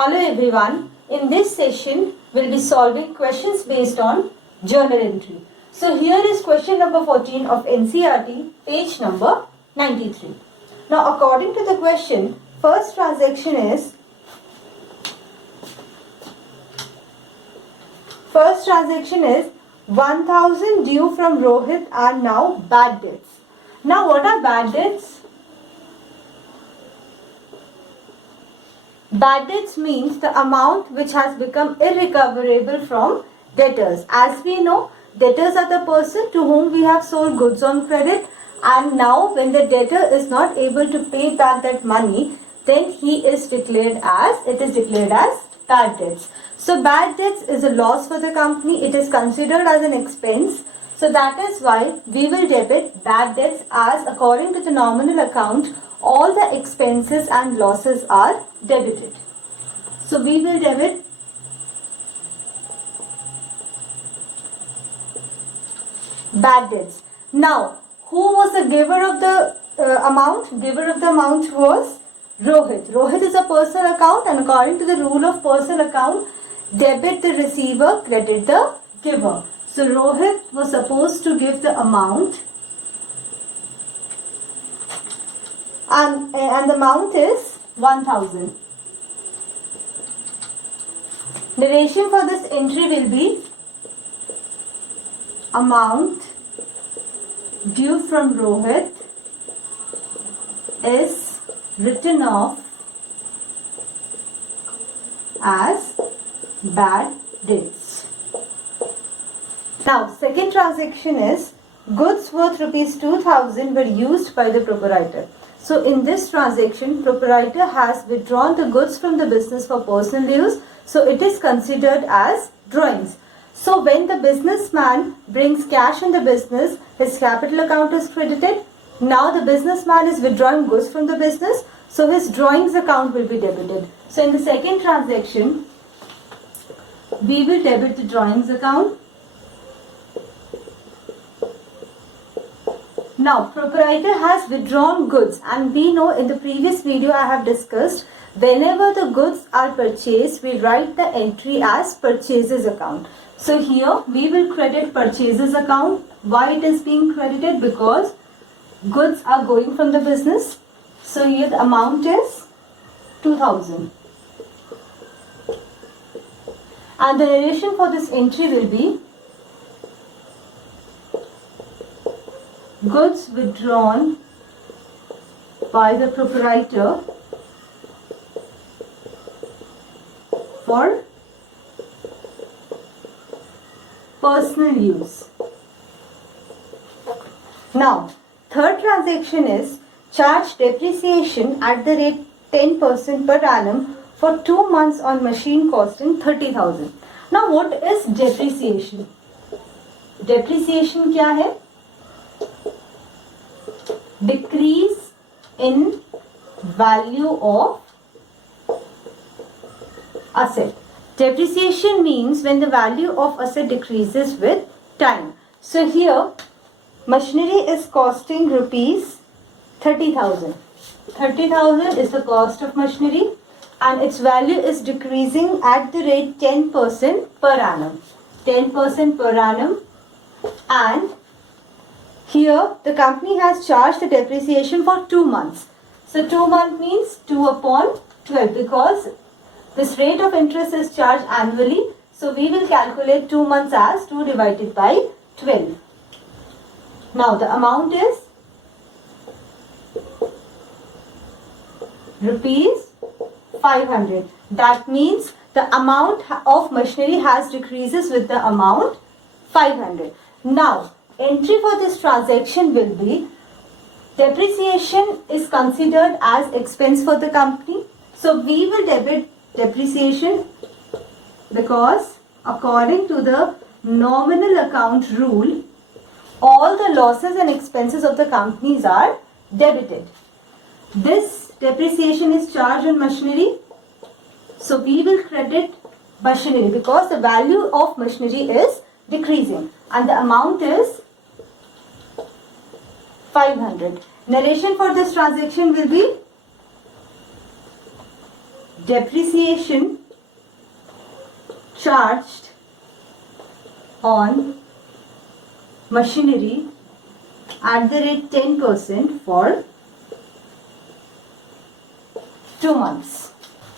Hello everyone, in this session we'll be solving questions based on journal entry. So here is question number 14 of NCERT, page number 93. Now according to the question, first transaction is 1000 due from Rohit and now bad debts. Now what are bad debts? Bad debts means the amount which has become irrecoverable from debtors. As we know, debtors are the person to whom we have sold goods on credit, and now when the debtor is not able to pay back that money, then it is declared as bad debts. So bad debts is a loss for the company. It is considered as an expense. So that is why we will debit bad debts as according to the nominal account all the expenses and losses are debited. So we will debit bad debts. Now, who was the giver of the amount? Giver of the amount was Rohit. Rohit is a personal account, and according to the rule of personal account, debit the receiver, credit the giver. So Rohit was supposed to give the amount, and the amount is 1000. Narration for this entry will be amount due from Rohit is written off as bad debts. Now second transaction is goods worth rupees 2000 were used by the proprietor. So in this transaction, proprietor has withdrawn the goods from the business for personal use. So it is considered as drawings. So when the businessman brings cash in the business, his capital account is credited. Now the businessman is withdrawing goods from the business. So his drawings account will be debited. So in the second transaction, we will debit the drawings account. Now, proprietor has withdrawn goods, and we know in the previous video I have discussed, whenever the goods are purchased, we write the entry as purchases account. So here we will credit purchases account. Why it is being credited? Because goods are going from the business. So here the amount is 2000. And the narration for this entry will be goods withdrawn by the proprietor for personal use. Now, third transaction is charge depreciation at the rate 10% per annum for 2 months on machine costing 30,000. Now, what is depreciation? Depreciation क्या है? Decrease in value of asset. Depreciation means when the value of asset decreases with time. So here machinery is costing rupees 30,000. 30,000 is the cost of machinery, and its value is decreasing at the rate 10% per annum. 10% per annum, and here the company has charged the depreciation for 2 months. So 2 months means 2 upon 12, because this rate of interest is charged annually. So we will calculate 2 months as 2 divided by 12. Now the amount is rupees 500. That means the amount of machinery has decreases with the amount 500. Now entry for this transaction will be depreciation is considered as expense for the company. So we will debit depreciation because according to the nominal account rule, all the losses and expenses of the companies are debited. This depreciation is charged on machinery. So we will credit machinery because the value of machinery is decreasing, and the amount is 500. Narration for this transaction will be depreciation charged on machinery at the rate 10% for 2 months.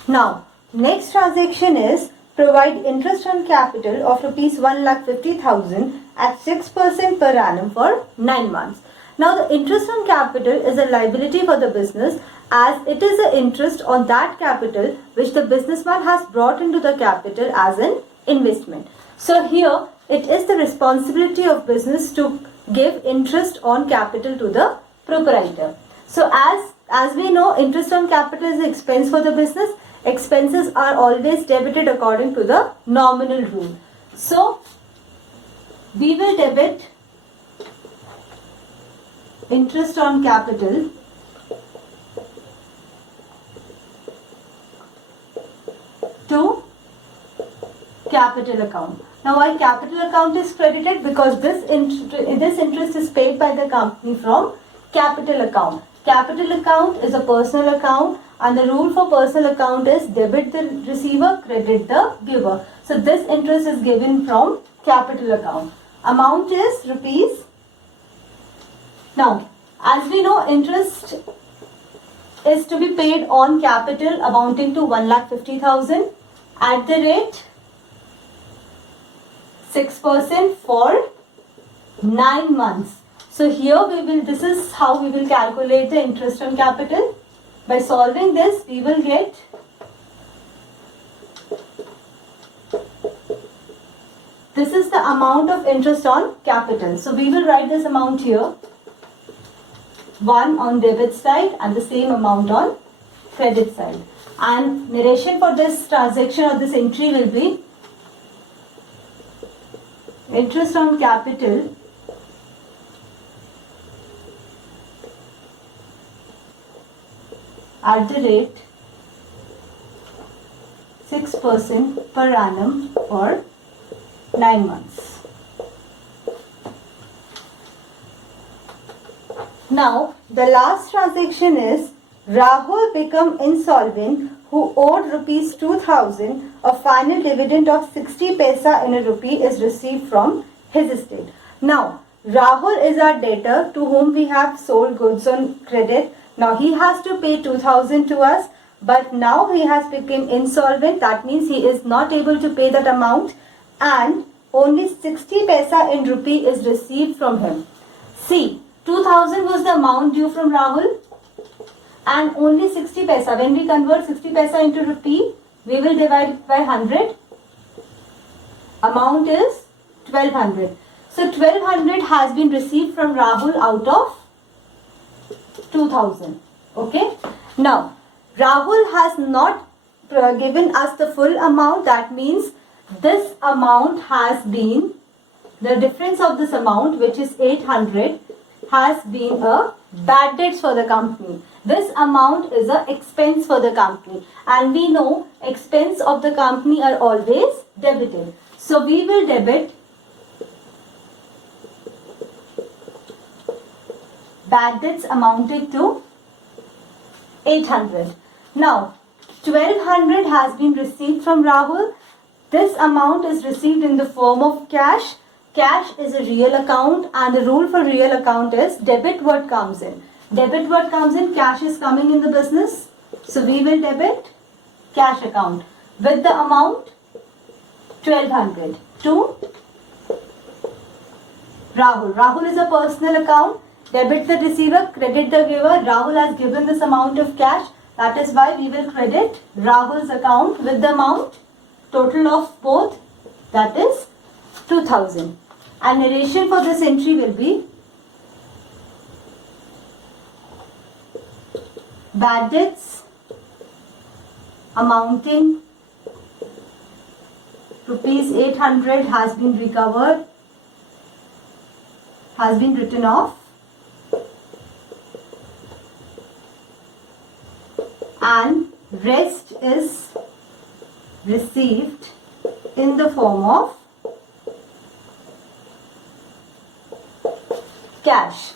Now, next transaction is provide interest on capital of rupees 1,50,000 at 6% per annum for 9 months. Now, the interest on capital is a liability for the business as it is the interest on that capital which the businessman has brought into the capital as an investment. So, here it is the responsibility of business to give interest on capital to the proprietor. So, as we know, interest on capital is an expense for the business. Expenses are always debited according to the nominal rule. So, we will debit interest on capital to capital account. Now, why capital account is credited? Because this interest is paid by the company from capital account. Capital account is a personal account, and the rule for personal account is debit the receiver, credit the giver. So, this interest is given from capital account. Amount is rupees. Now, as we know, interest is to be paid on capital amounting to 1,50,000 at the rate 6% for 9 months. So here this is how we will calculate the interest on capital. By solving this, we will get this is the amount of interest on capital. So we will write this amount here. 1 on debit side and the same amount on credit side. And narration for this transaction or this entry will be interest on capital at the rate 6% per annum for 9 months. Now, the last transaction is Rahul become insolvent who owed rupees 2,000. A final dividend of 60 paisa in a rupee is received from his estate. Now, Rahul is our debtor to whom we have sold goods on credit. Now, he has to pay 2,000 to us, but now he has become insolvent. That means he is not able to pay that amount and only 60 paisa in rupee is received from him. See, 2,000 was the amount due from Rahul and only 60 paisa. When we convert 60 paisa into rupee, we will divide it by 100. Amount is 1,200. So 1,200 has been received from Rahul out of 2,000. Okay. Now, Rahul has not given us the full amount. That means this amount has been, the difference of this amount, which is 800, has been a bad debts for the company. This amount is an expense for the company. And we know expense of the company are always debited. So we will debit bad debts amounting to 800. Now, 1,200 has been received from Rahul. This amount is received in the form of cash. Cash is a real account and the rule for real account is debit what comes in. Debit what comes in, cash is coming in the business. So we will debit cash account with the amount 1,200 to Rahul. Rahul is a personal account. Debit the receiver, credit the giver. Rahul has given this amount of cash. That is why we will credit Rahul's account with the amount total of both, that is 2,000. And narration for this entry will be bad debts amounting rupees 800 has been recovered, has been written off, and rest is received in the form of cash.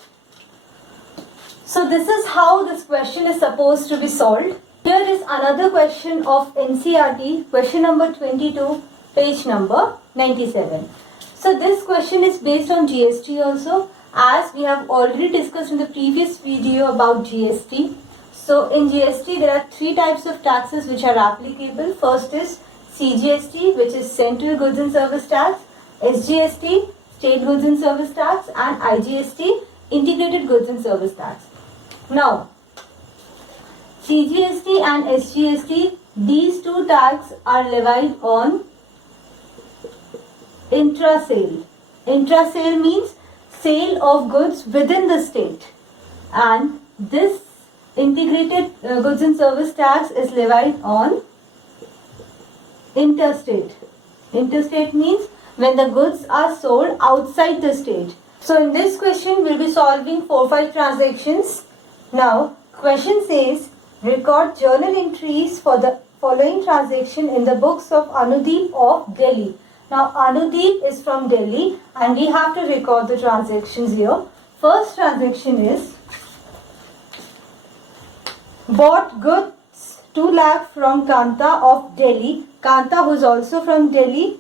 So this is how this question is supposed to be solved. Here is another question of NCERT, question number 22, page number 97. So this question is based on GST also, as we have already discussed in the previous video about GST. So in GST there are three types of taxes which are applicable. First is CGST, which is Central Goods and Service Tax, SGST, State Goods and Service Tax, and IGST, Integrated Goods and Service Tax. Now, CGST and SGST, these two taxes are levied on intra-sale. Intra-sale means sale of goods within the state, and this integrated goods and service tax is levied on interstate. Interstate means when the goods are sold outside the state. So in this question, we'll be solving 4-5 transactions. Now, question says, record journal entries for the following transaction in the books of Anudeep of Delhi. Now, Anudeep is from Delhi and we have to record the transactions here. First transaction is bought goods 2 lakh from Kanta of Delhi. Kanta, who is also from Delhi.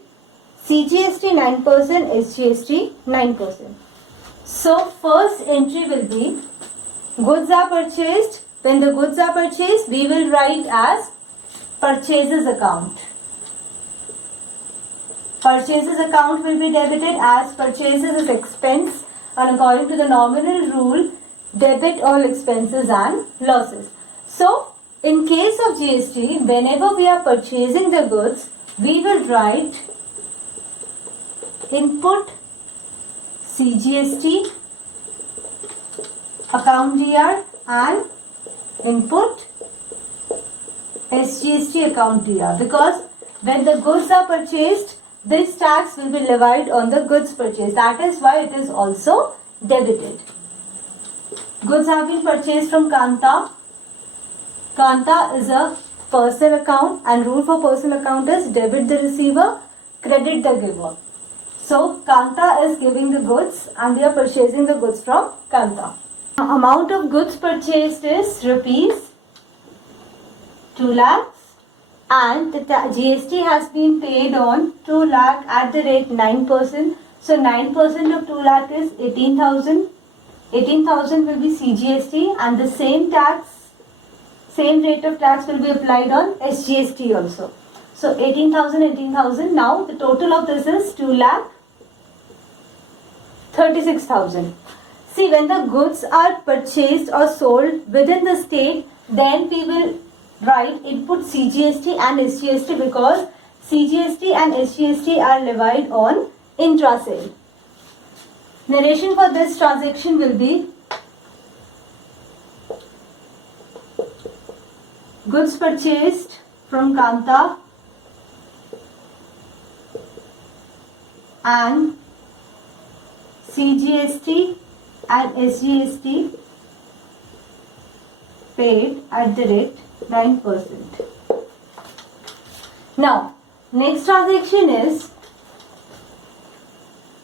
CGST 9%, SGST 9%. So first entry will be goods are purchased. When the goods are purchased, we will write as purchases account. Purchases account will be debited as purchases is expense, and according to the nominal rule, debit all expenses and losses. So in case of GST, whenever we are purchasing the goods, we will write input CGST account DR and input SGST account DR, because when the goods are purchased, this tax will be levied on the goods purchased. That is why it is also debited. Goods have been purchased from Kanta. Kanta is a personal account, and rule for personal account is debit the receiver, credit the giver. So Kanta is giving the goods and we are purchasing the goods from Kanta. Amount of goods purchased is rupees 2 lakhs, and the GST has been paid on 2 lakh at the rate 9%. So 9% of 2 lakh is 18,000. 18,000 will be CGST, and the same rate of tax will be applied on SGST also. So 18,000, 18,000. Now the total of this is 2 lakh 36,000. See, when the goods are purchased or sold within the state, then we will write input CGST and SGST, because CGST and SGST are levied on intra-sale. Narration for this transaction will be goods purchased from Kanta and CGST and SGST paid at the rate 9%. Now, next transaction is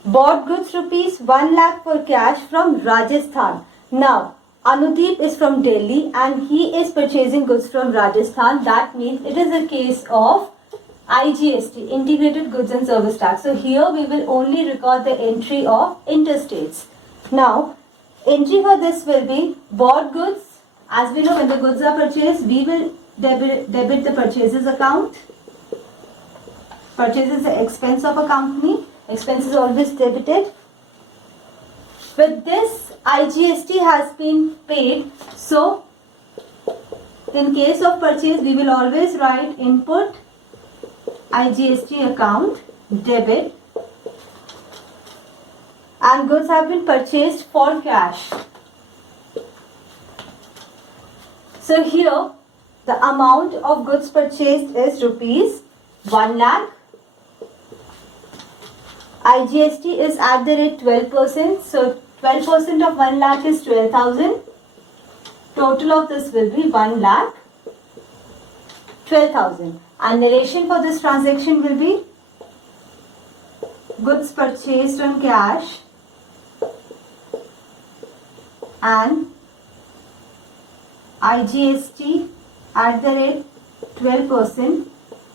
bought goods rupees 1 lakh for cash from Rajasthan. Now, Anudeep is from Delhi and he is purchasing goods from Rajasthan. That means it is a case of IGST, Integrated Goods and Service Tax. So here we will only record the entry of interstates. Now, entry for this will be bought goods. As we know, when the goods are purchased, we will debit the purchases account. Purchase is the expense of a company. Expense is always debited. With this, IGST has been paid. So, in case of purchase, we will always write input IGST account debit, and goods have been purchased for cash. So here the amount of goods purchased is rupees 1 lakh. IGST is at the rate 12%. So 12% of 1 lakh is 12,000. Total of this will be 1 lakh 12,000. And narration for this transaction will be goods purchased on cash and IGST at the rate 12%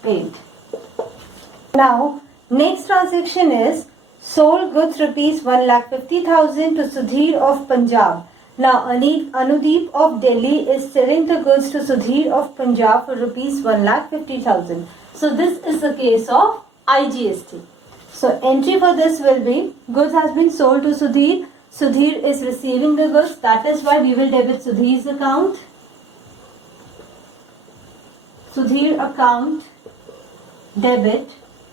paid. Now, next transaction is sold goods rupees 1,50,000 to Sudhir of Punjab. Now, Anudeep of Delhi is selling the goods to Sudhir of Punjab for rupees 1,50,000. So, this is the case of IGST. So, entry for this will be goods has been sold to Sudhir. Sudhir is receiving the goods. That is why we will debit Sudhir's account. Sudhir account debit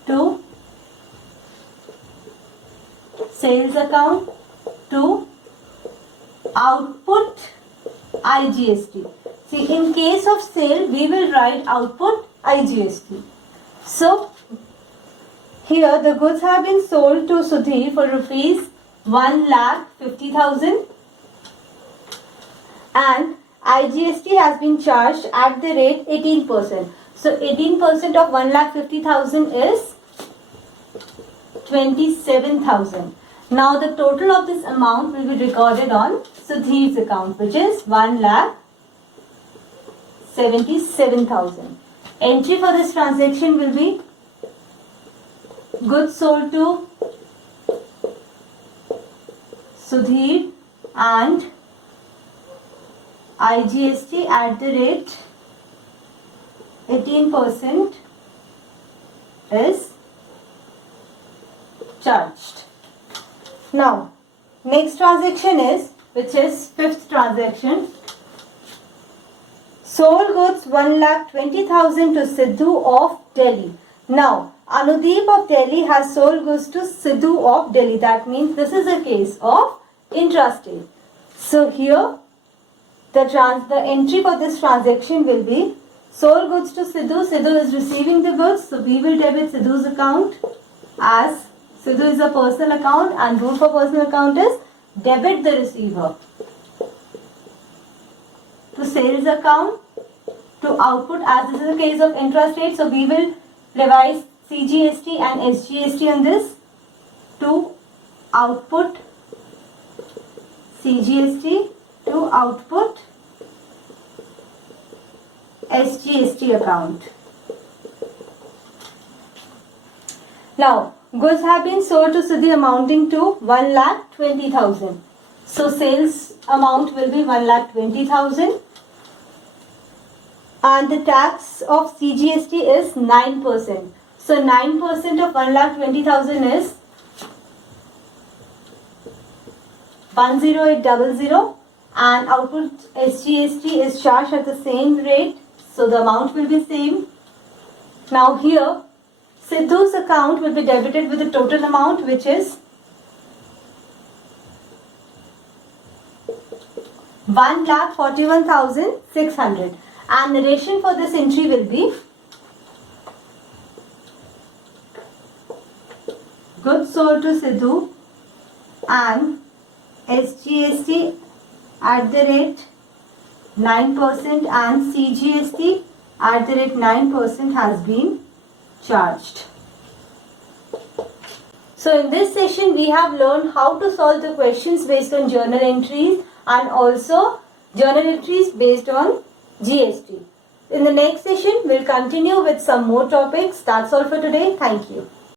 to sales account to output IGST. See, in case of sale, we will write output IGST. So, here the goods have been sold to Sudhir for rupees 1,50,000 and IGST has been charged at the rate 18%. So 18% of 1,50,000 is 27,000. Now the total of this amount will be recorded on Sudhir's account, which is 1,77,000. Entry for this transaction will be goods sold to Sudhir and IGST at the rate 18% is charged. Now, next transaction is, which is fifth transaction. Sold goods 1,20,000 to Sidhu of Delhi. Now, Anudeep of Delhi has sold goods to Sidhu of Delhi. That means this is a case of intrastate. So here, the entry for this transaction will be sold goods to Sidhu. Sidhu is receiving the goods. So we will debit Sidhu's account, as Sidhu is a personal account and rule for personal account is debit the receiver. To sales account, to output, as this is a case of intrastate. So we will revise CGST and SGST on this. To output CGST, to output SGST account. Now, goods have been sold to Sudhir amounting to 1,20,000. So, sales amount will be 1,20,000. And the tax of CGST is 9%. So, 9% of 1,20,000 is 10800, and output SGST is charged at the same rate. So, the amount will be same. Now, here Sidhu's account will be debited with the total amount, which is 1,41,600, and narration for this entry will be goods sold to Sidhu and SGST at the rate 9% and CGST at the rate 9% has been charged. So in this session we have learned how to solve the questions based on journal entries and also journal entries based on GST. In the next session we'll continue with some more topics. That's all for today. Thank you.